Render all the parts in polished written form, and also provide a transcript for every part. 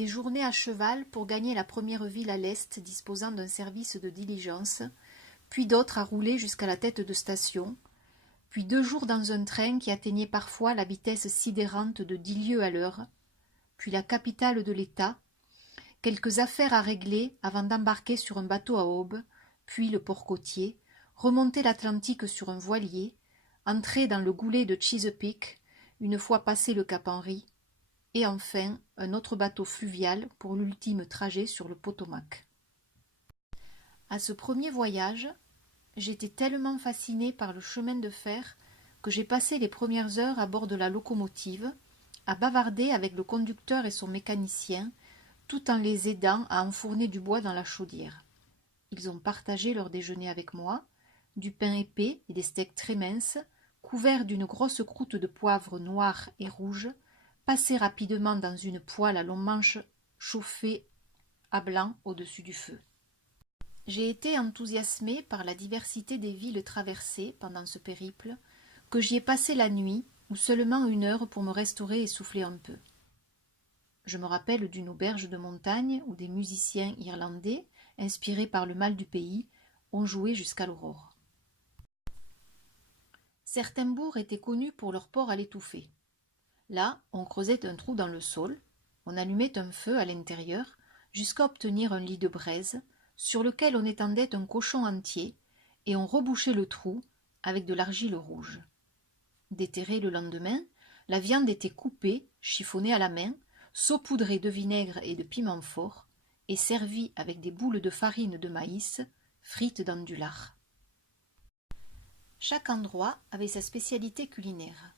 Des journées à cheval pour gagner la première ville à l'est disposant d'un service de diligence, puis d'autres à rouler jusqu'à la tête de station, puis 2 jours dans un train qui atteignait parfois la vitesse sidérante de 10 lieues à l'heure, puis la capitale de l'État, quelques affaires à régler avant d'embarquer sur un bateau à aube, puis le port côtier, remonter l'Atlantique sur un voilier, entrer dans le goulet de Chesapeake, une fois passé le Cap Henry, et enfin un autre bateau fluvial pour l'ultime trajet sur le Potomac. À ce premier voyage, j'étais tellement fascinée par le chemin de fer que j'ai passé les premières heures à bord de la locomotive, à bavarder avec le conducteur et son mécanicien, tout en les aidant à enfourner du bois dans la chaudière. Ils ont partagé leur déjeuner avec moi, du pain épais et des steaks très minces, couverts d'une grosse croûte de poivre noir et rouge, passés rapidement dans une poêle à long manche chauffée à blanc au-dessus du feu. J'ai été enthousiasmée par la diversité des villes traversées pendant ce périple, que j'y ai passé la nuit ou seulement 1 heure pour me restaurer et souffler un peu. Je me rappelle d'une auberge de montagne où des musiciens irlandais, inspirés par le mal du pays, ont joué jusqu'à l'aurore. Certains bourgs étaient connus pour leur porc à l'étouffée. Là, on creusait un trou dans le sol, on allumait un feu à l'intérieur, jusqu'à obtenir un lit de braise, sur lequel on étendait un cochon entier, et on rebouchait le trou avec de l'argile rouge. Déterrée le lendemain, la viande était coupée, chiffonnée à la main, saupoudrée de vinaigre et de piment fort, et servie avec des boules de farine de maïs, frites dans du lard. Chaque endroit avait sa spécialité culinaire.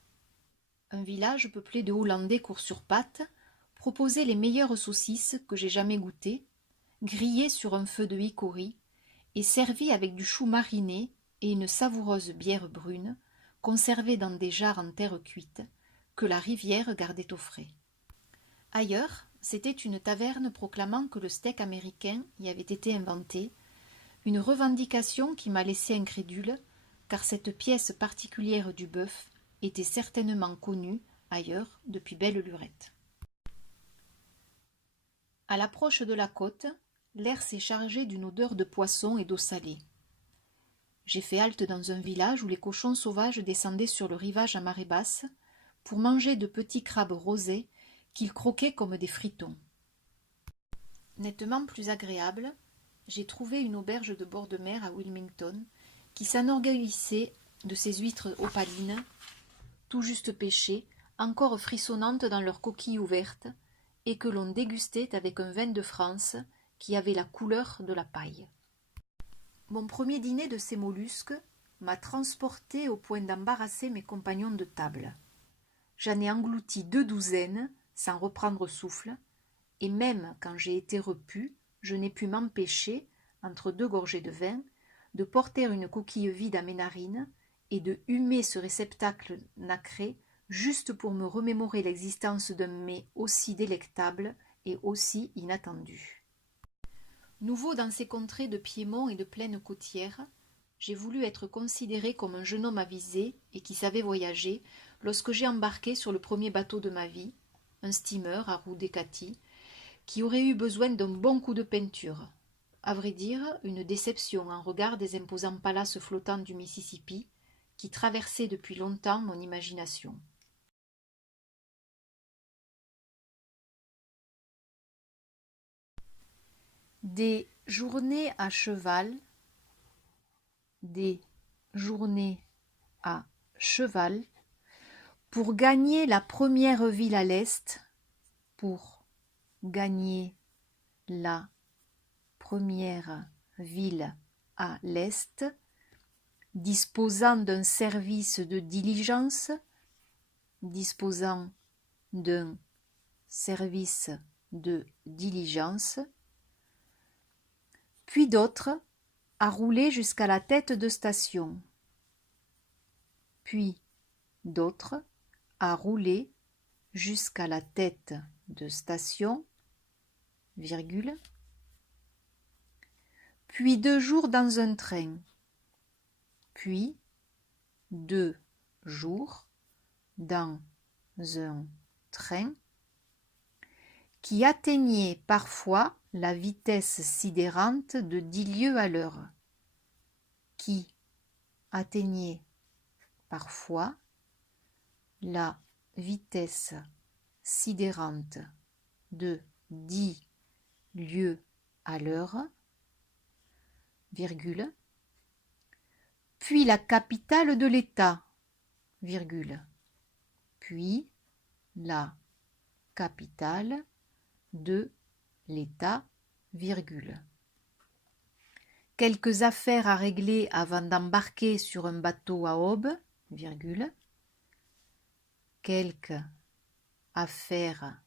Un village peuplé de Hollandais court sur pattes proposait les meilleures saucisses que j'ai jamais goûtées, grillées sur un feu de hickory et servies avec du chou mariné et une savoureuse bière brune, conservée dans des jarres en terre cuite, que la rivière gardait au frais. Ailleurs, c'était une taverne proclamant que le steak américain y avait été inventé, une revendication qui m'a laissé incrédule, car cette pièce particulière du bœuf était certainement connue ailleurs depuis belle lurette. À l'approche de la côte, l'air s'est chargé d'une odeur de poisson et d'eau salée. J'ai fait halte dans un village où les cochons sauvages descendaient sur le rivage à marée basse pour manger de petits crabes rosés qu'ils croquaient comme des fritons. Nettement plus agréable, j'ai trouvé une auberge de bord de mer à Wilmington qui s'enorgueillissait de ses huîtres opalines, tout juste pêchées, encore frissonnantes dans leurs coquilles ouvertes, et que l'on dégustait avec un vin de France qui avait la couleur de la paille. Mon premier dîner de ces mollusques m'a transporté au point d'embarrasser mes compagnons de table. J'en ai englouti 2 douzaines, sans reprendre souffle, et même quand j'ai été repu, je n'ai pu m'empêcher, entre 2 gorgées de vin, de porter une coquille vide à mes narines et de humer ce réceptacle nacré juste pour me remémorer l'existence d'un mets aussi délectable et aussi inattendu. Nouveau dans ces contrées de Piémont et de plaines côtières, j'ai voulu être considéré comme un jeune homme avisé et qui savait voyager lorsque j'ai embarqué sur le premier bateau de ma vie, un steamer à roues Décati, qui aurait eu besoin d'un bon coup de peinture. À vrai dire, une déception en regard des imposants palaces flottants du Mississippi, qui traversaient depuis longtemps mon imagination. Des journées à cheval, des journées à cheval, pour gagner la première ville à l'est, pour gagner la première ville à l'est, disposant d'un service de diligence, disposant d'un service de diligence, puis d'autres à rouler jusqu'à la tête de station, puis d'autres à rouler jusqu'à la tête de station, virgule, puis 2 jours dans un train, puis 2 jours dans un train qui atteignait parfois la vitesse sidérante de 10 lieues à l'heure. Qui atteignait parfois la vitesse sidérante de 10 lieues à l'heure, virgule, puis la capitale de l'État, virgule, puis la capitale de l'État, virgule. Quelques affaires à régler avant d'embarquer sur un bateau à aube, virgule. Quelques affaires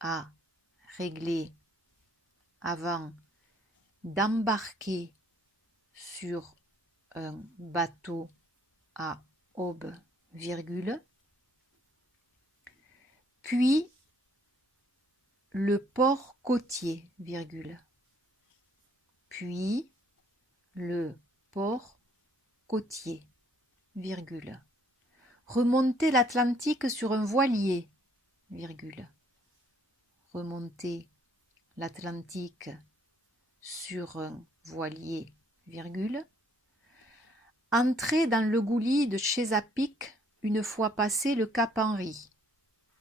à régler avant d'embarquer sur un bateau à aube, virgule. Puis le port côtier, virgule. Puis le port côtier, virgule. Remonter l'Atlantique sur un voilier, virgule. Remonter l'Atlantique sur un voilier, virgule. Entrer dans le goulis de Chesapeake une fois passé le Cap Henry,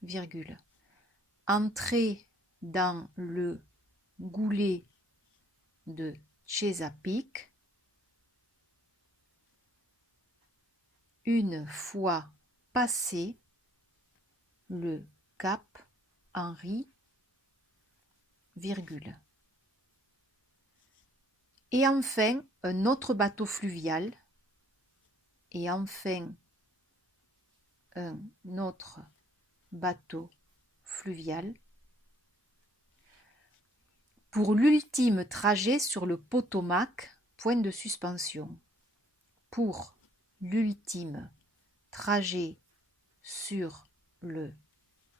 virgule. Entrer dans le goulet de Chesapeake une fois passé le Cap Henry, virgule. Et enfin un autre bateau fluvial, et enfin un autre bateau fluvial pour l'ultime trajet sur le Potomac, point de suspension. Pour l'ultime trajet sur le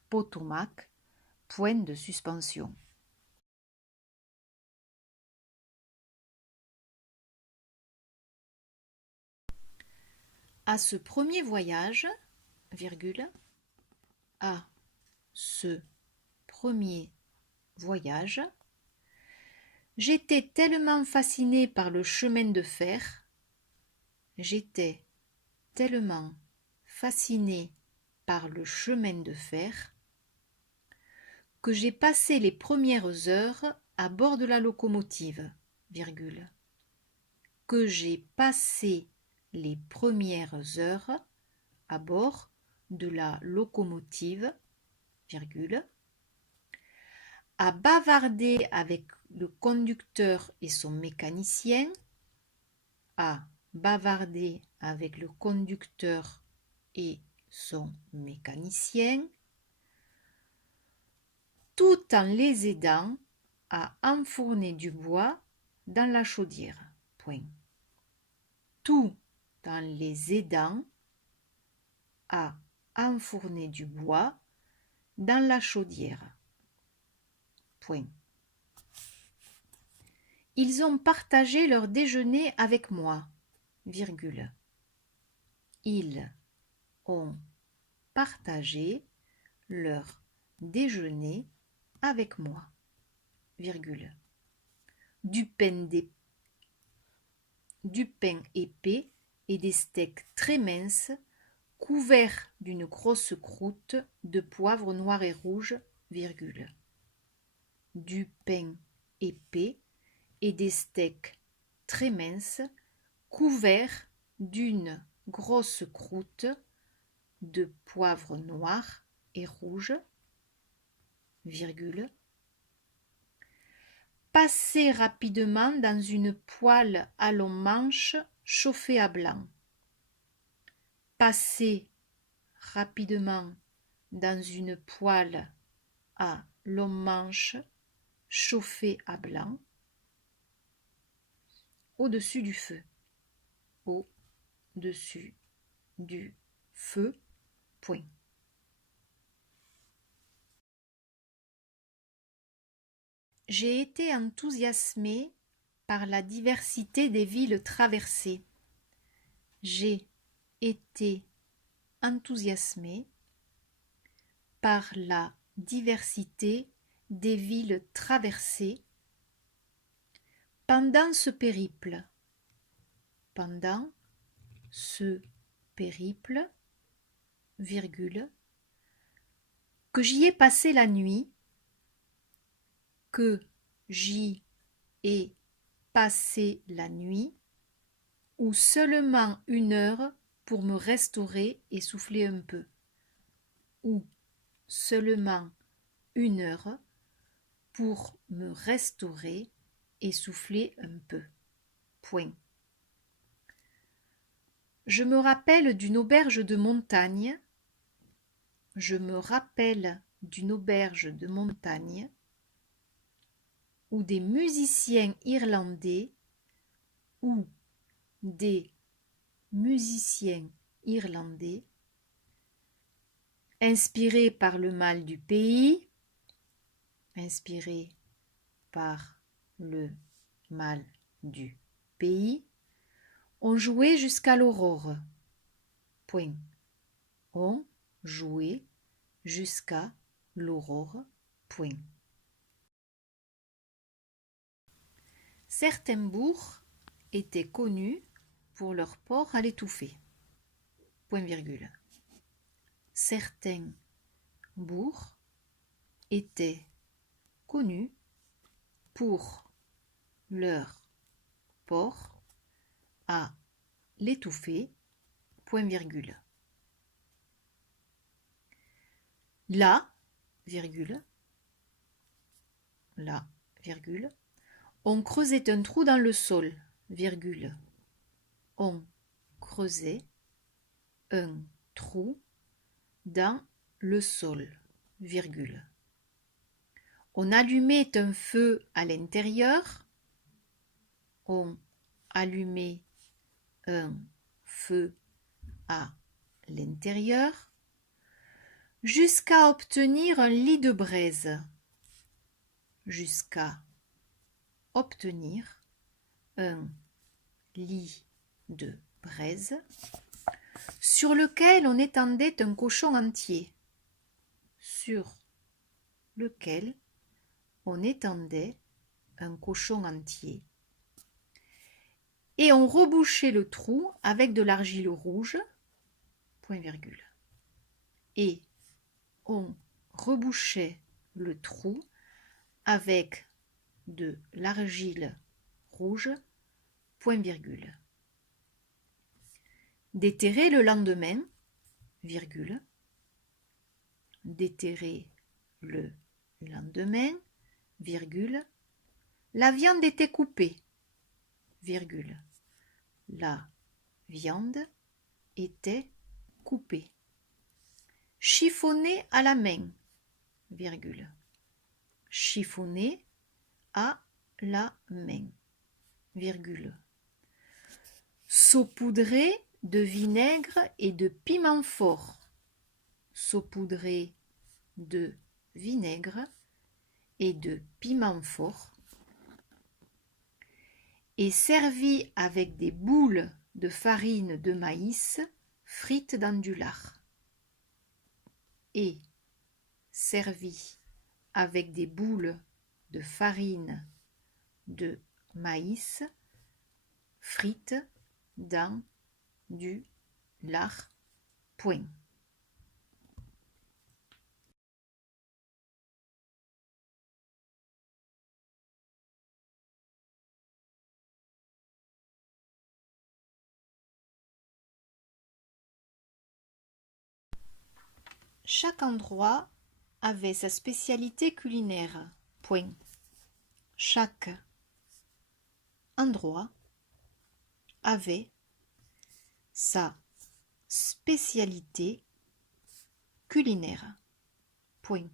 Potomac, point de suspension. À ce premier voyage, virgule, à ce premier voyage, j'étais tellement fasciné par le chemin de fer, j'étais tellement fasciné par le chemin de fer que j'ai passé les premières heures à bord de la locomotive, virgule, que j'ai passé les premières heures à bord de la locomotive, virgule, à bavarder avec le conducteur et son mécanicien, à bavarder avec le conducteur et son mécanicien, tout en les aidant à enfourner du bois dans la chaudière. Point. Tout en les aidant à enfourner du bois dans la chaudière. Point. Ils ont partagé leur déjeuner avec moi, virgule. Ils ont partagé leur déjeuner avec moi, virgule. Du pain épais et des steaks très minces couverts d'une grosse croûte de poivre noir et rouge, virgule. Du pain épais et des steaks très minces couverts d'une grosse croûte de poivre noir et rouge, virgule. Passer rapidement dans une poêle à long manche chauffée à blanc. Passer rapidement dans une poêle à long manche chauffée à blanc. Au-dessus du feu. Au-dessus du feu. Point. J'ai été enthousiasmée par la diversité des villes traversées. J'ai été enthousiasmée par la diversité des villes traversées pendant ce périple. Pendant ce périple, virgule, que j'y ai passé la nuit, que j'y ai passé la nuit, ou seulement 1 heure pour me restaurer et souffler un peu, ou seulement 1 heure pour me restaurer et souffler un peu. Point. Je me rappelle d'une auberge de montagne. Je me rappelle d'une auberge de montagne où des musiciens irlandais inspirés par le mal du pays, ont joué jusqu'à l'aurore. Point. Ont joué jusqu'à l'aurore. Point. Certains bourgs étaient connus pour leur porc à l'étouffée. Point virgule. Certains bourgs étaient connus pour leur porc à l'étouffée. Point virgule. Là, virgule, on creusait un trou dans le sol, virgule. On creusait un trou dans le sol, virgule. On allumait un feu à l'intérieur. On allumait un feu à l'intérieur jusqu'à obtenir un lit de braise. Jusqu'à obtenir un lit de braise sur lequel on étendait un cochon entier. Sur lequel on étendait un cochon entier. Et on rebouchait le trou avec de l'argile rouge, point virgule. Et on rebouchait le trou avec de l'argile rouge, point virgule. Déterrer le lendemain, virgule. Déterrer le lendemain, virgule. La viande était coupée, virgule. La viande était coupée. Chiffonner à la main, virgule. Chiffonner à la main, virgule. Saupoudrer de vinaigre et de piment fort. Saupoudrer de vinaigre et de piment fort. Et servi avec des boules de farine de maïs frites dans du lard. Et servi avec des boules de farine de maïs frites dans du lard. Point. Chaque endroit avait sa spécialité culinaire. Point. Chaque endroit avait sa spécialité culinaire. Point.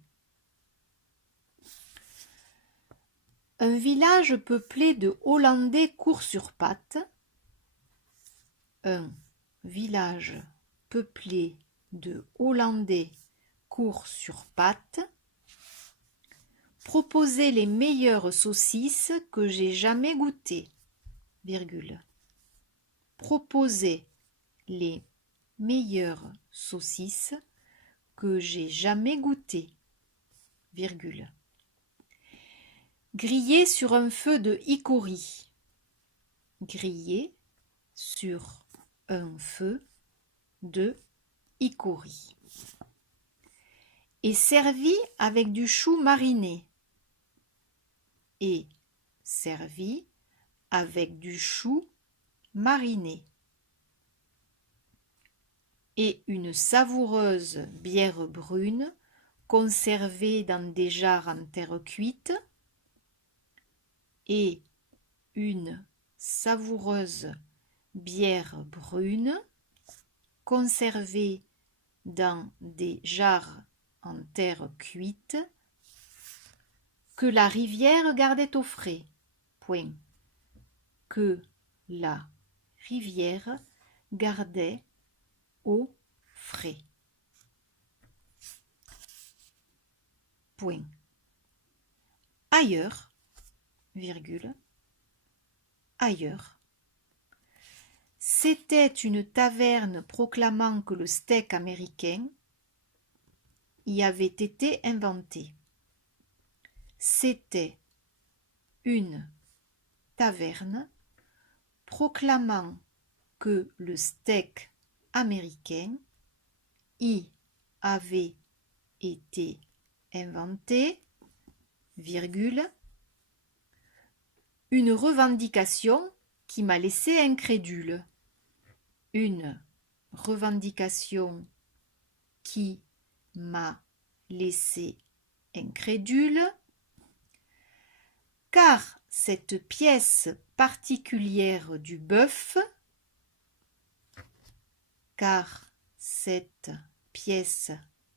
Un village peuplé de Hollandais court sur pattes. Un village peuplé de Hollandais court sur pattes. Proposer les meilleures saucisses que j'ai jamais goûtées, virgule. Proposer les meilleures saucisses que j'ai jamais goûtées, virgule. Griller sur un feu de hickory. Griller sur un feu de hickory. Et servi avec du chou mariné. Et servi avec du chou mariné. Et une savoureuse bière brune conservée dans des jarres en terre cuite. Et une savoureuse bière brune conservée dans des jarres en terre cuite que la rivière gardait au frais. Point. Que la rivière gardait au frais. Point. Ailleurs, virgule, ailleurs. C'était une taverne proclamant que le steak américain y avait été inventé. C'était une taverne proclamant que le steak américain y avait été inventé, virgule, une revendication qui m'a laissé incrédule. Une revendication qui m'a laissé incrédule, car cette pièce particulière du bœuf, car cette pièce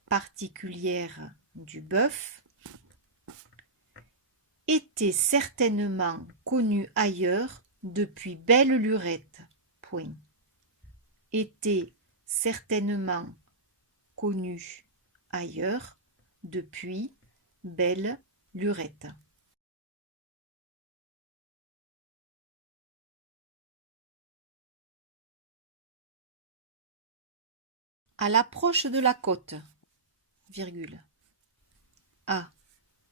particulière du bœuf était certainement connue ailleurs depuis belle lurette. Point. Était certainement connue ailleurs depuis belle lurette. À l'approche de la côte, virgule. À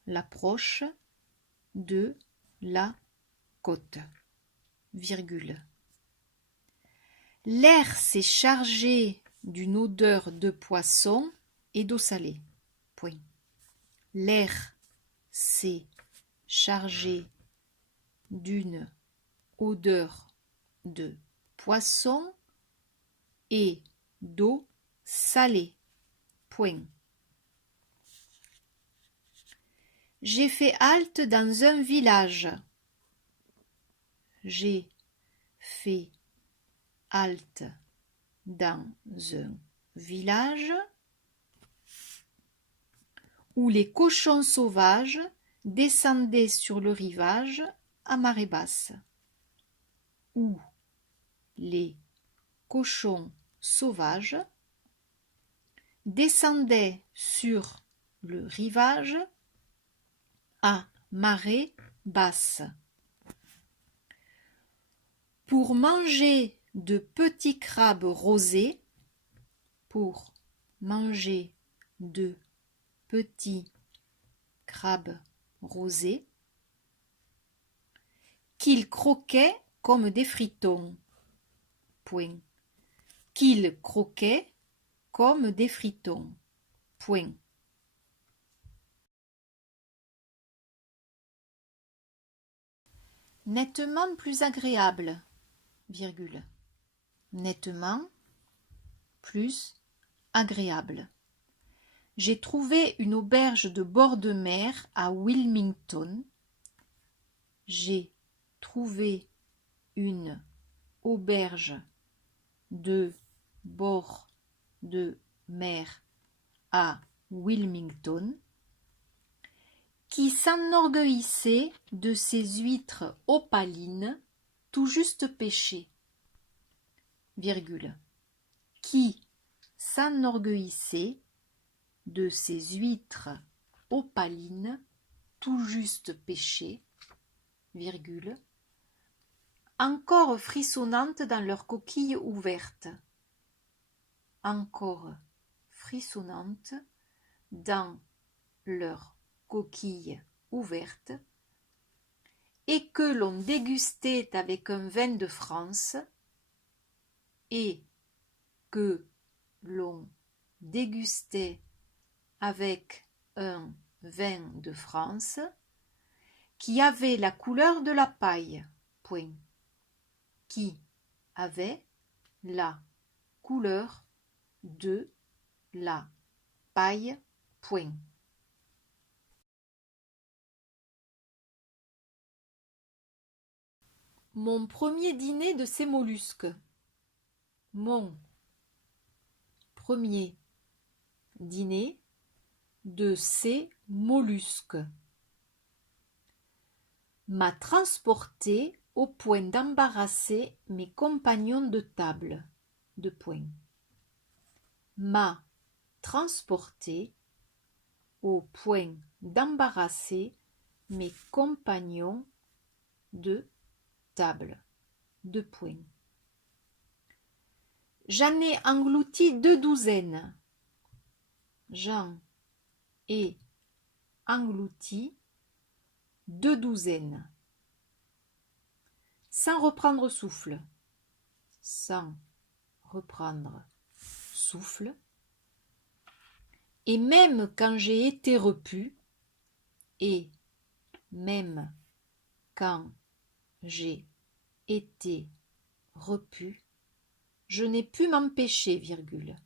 l'approche de la côte, virgule. L'air s'est chargé d'une odeur de poisson et d'eau salée. Point. L'air s'est chargé d'une odeur de poisson et d'eau salée. Point. J'ai fait halte dans un village. J'ai fait halte dans un village où les cochons sauvages descendaient sur le rivage à marée basse. Où les cochons sauvages descendaient sur le rivage à marée basse. Pour manger de petits crabes rosés, pour manger de petits crabes rosés, qu'ils croquaient comme des fritons. Point. Qu'ils croquaient comme des fritons. Point. Nettement plus agréable, virgule. Nettement plus agréable. J'ai trouvé une auberge de bord de mer à Wilmington. J'ai trouvé une auberge de bord de mer à Wilmington qui s'enorgueillissait de ses huîtres opalines tout juste pêchées, virgule, qui s'enorgueillissait de ses huîtres opalines tout juste pêchées, virgule, encore frissonnantes dans leurs coquilles ouvertes, encore frissonnantes dans leurs coquilles ouvertes, et que l'on dégustait avec un vin de France, et que l'on dégustait avec un vin de France, qui avait la couleur de la paille, point. Qui avait la couleur de la paille, point. Mon premier dîner de ces mollusques. Mon premier dîner de ces mollusques m'a transporté au point d'embarrasser mes compagnons de table. De point. M'a transporté au point d'embarrasser mes compagnons de table. De point. J'en ai englouti 2 douzaines. J'en ai englouti 2 douzaines. Sans reprendre souffle. Sans reprendre souffle. Et même quand j'ai été repu, et même quand j'ai été repu, je n'ai pu m'empêcher, virgule.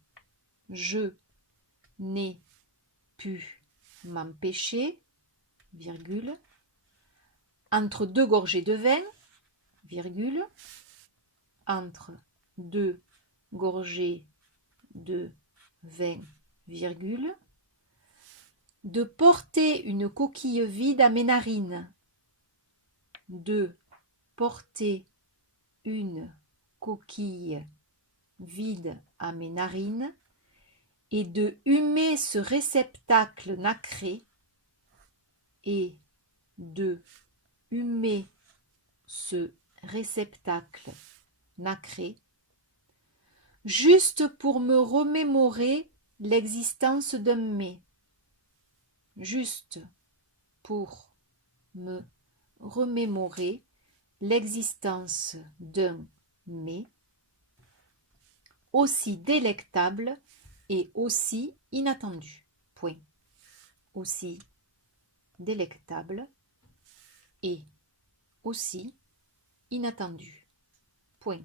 Je n'ai pu m'empêcher, virgule, entre 2 gorgées de vin, virgule, entre 2 gorgées de vin, virgule, de porter une coquille vide à mes narines, de porter une coquille vide à mes narines et de humer ce réceptacle nacré et de humer ce réceptacle nacré juste pour me remémorer l'existence d'un mets, juste pour me remémorer l'existence d'un mets aussi délectable et aussi inattendu. Point. Aussi délectable et aussi inattendu. Point.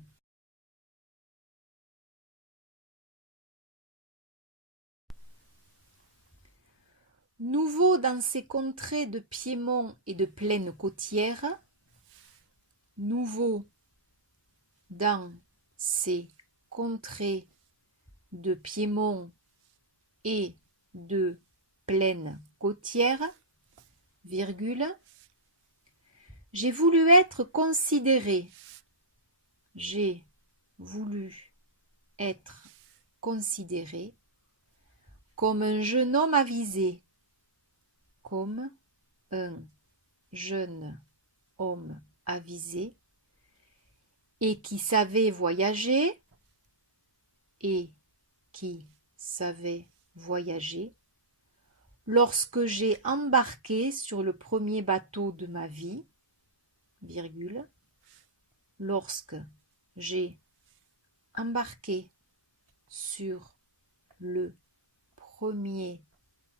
Nouveau dans ces contrées de Piémont et de plaines côtières, nouveau dans ces contrées de Piémont et de plaines côtières, virgule, j'ai voulu être considéré, j'ai voulu être considéré comme un jeune homme avisé, comme un jeune homme avisé et qui savait voyager et qui savait voyager lorsque j'ai embarqué sur le premier bateau de ma vie, virgule, lorsque j'ai embarqué sur le premier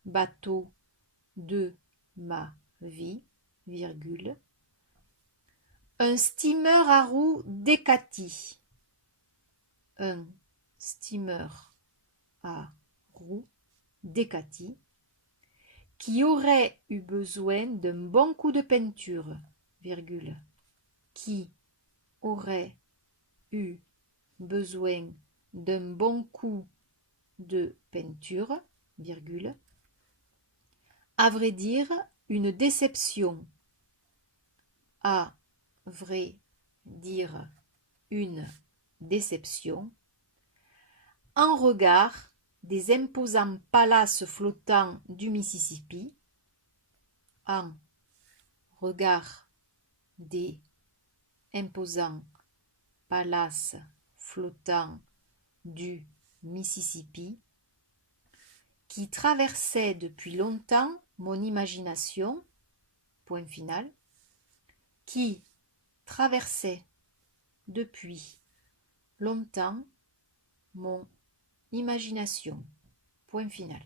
bateau de ma vie, virgule, un steamer à roues Décati, un steamer à roues Décati, qui aurait eu besoin d'un bon coup de peinture, virgule, qui aurait eu besoin d'un bon coup de peinture, virgule, à vrai dire, une déception, à vrai dire, une déception, en regard des imposants palaces flottants du Mississippi, en regard des imposants palaces flottants du Mississippi, qui traversaient depuis longtemps mon imagination, point final, qui traversait depuis longtemps mon imagination. Point final.